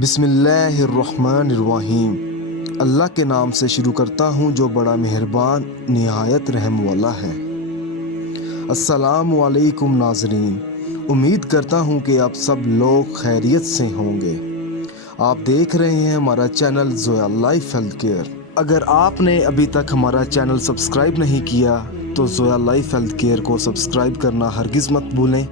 बिस्मिल्लाहिर्रहमानिर्रहीम। अल्लाह के नाम से शुरू करता हूँ जो बड़ा मेहरबान निहायत रहम वाला है। अस्सलामु अलैकुम नाज़रीन, उम्मीद करता हूँ कि आप सब लोग खैरियत से होंगे। आप देख रहे हैं हमारा channel Zoya life health care. अगर आपने अभी तक हमारा चैनल सब्सक्राइब नहीं किया तो ज़ोया लाइफ हेल्थ केयर को सब्सक्राइब करना हरगिज़ मत भूलें।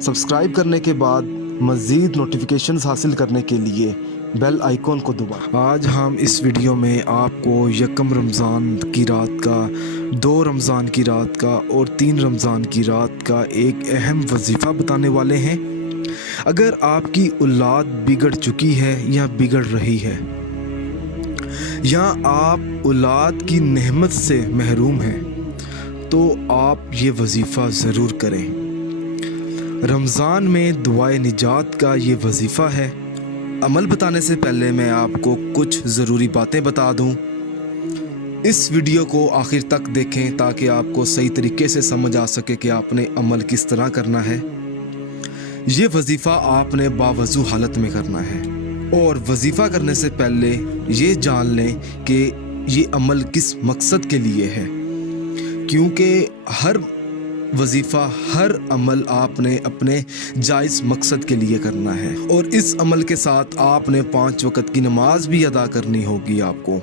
सब्सक्राइब करने के बाद मज़ीद नोटिफिकेशंस हासिल करने के लिए बेल आइकॉन को दबाएं। आज हम इस वीडियो में आपको यकम रमज़ान की रात का, 2 रमज़ान की रात का और 3 रमज़ान की रात का एक अहम वजीफ़ा बताने वाले हैं। अगर आपकी औलाद बिगड़ चुकी है या बिगड़ रही है या आप औलाद की नेमत से महरूम हैं तो आप ये वजीफ़ा ज़रूर करें। रमज़ान में दुआए निजात का ये वजीफ़ा है। अमल बताने से पहले मैं आपको कुछ ज़रूरी बातें बता दूं। इस वीडियो को आखिर तक देखें ताकि आपको सही तरीके से समझ आ सके कि आपने अमल किस तरह करना है। ये वजीफ़ा आपने बावजू हालत में करना है और वजीफ़ा करने से पहले ये जान लें कि ये अमल किस मकसद के लिए है, क्योंकि हर वजीफ़ा, हर अमल आपने अपने जायज़ मकसद के लिए करना है और इस अमल के साथ आपने 5 वक़्त की नमाज भी अदा करनी होगी। आपको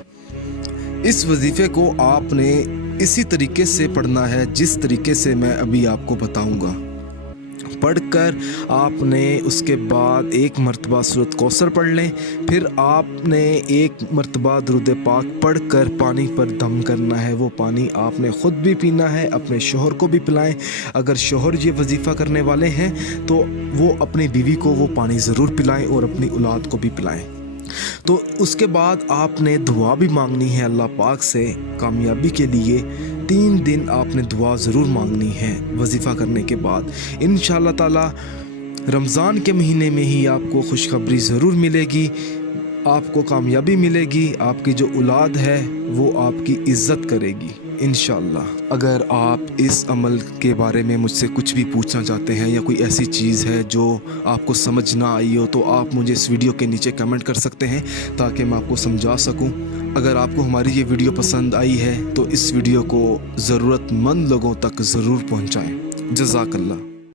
इस वजीफ़े को आपने इसी तरीके से पढ़ना है जिस तरीके से मैं अभी आपको बताऊंगा। पढ़कर आपने उसके बाद 1 मरतबा सूरत कौसर पढ़ लें, फिर आपने 1 मरतबा दुरूद पाक पढ़कर पानी पर दम करना है। वो पानी आपने ख़ुद भी पीना है, अपने शोहर को भी पिलाएं। अगर शोहर ये वजीफ़ा करने वाले हैं तो वो अपनी बीवी को वो पानी ज़रूर पिलाएं और अपनी औलाद को भी पिलाएं। तो उसके बाद आपने दुआ भी मांगनी है अल्लाह पाक से कामयाबी के लिए। 3 दिन आपने दुआ ज़रूर मांगनी है वजीफ़ा करने के बाद। इंशाअल्लाह ताला रमज़ान के महीने में ही आपको खुशखबरी ज़रूर मिलेगी, आपको कामयाबी मिलेगी। आपकी जो औलाद है वो आपकी इज़्ज़त करेगी इंशाअल्लाह। अगर आप इस अमल के बारे में मुझसे कुछ भी पूछना चाहते हैं या कोई ऐसी चीज़ है जो आपको समझ ना आई हो तो आप मुझे इस वीडियो के नीचे कमेंट कर सकते हैं ताकि मैं आपको समझा सकूं। अगर आपको हमारी ये वीडियो पसंद आई है तो इस वीडियो को ज़रूरतमंद लोगों तक ज़रूर पहुंचाएं। जज़ाकल्लाह।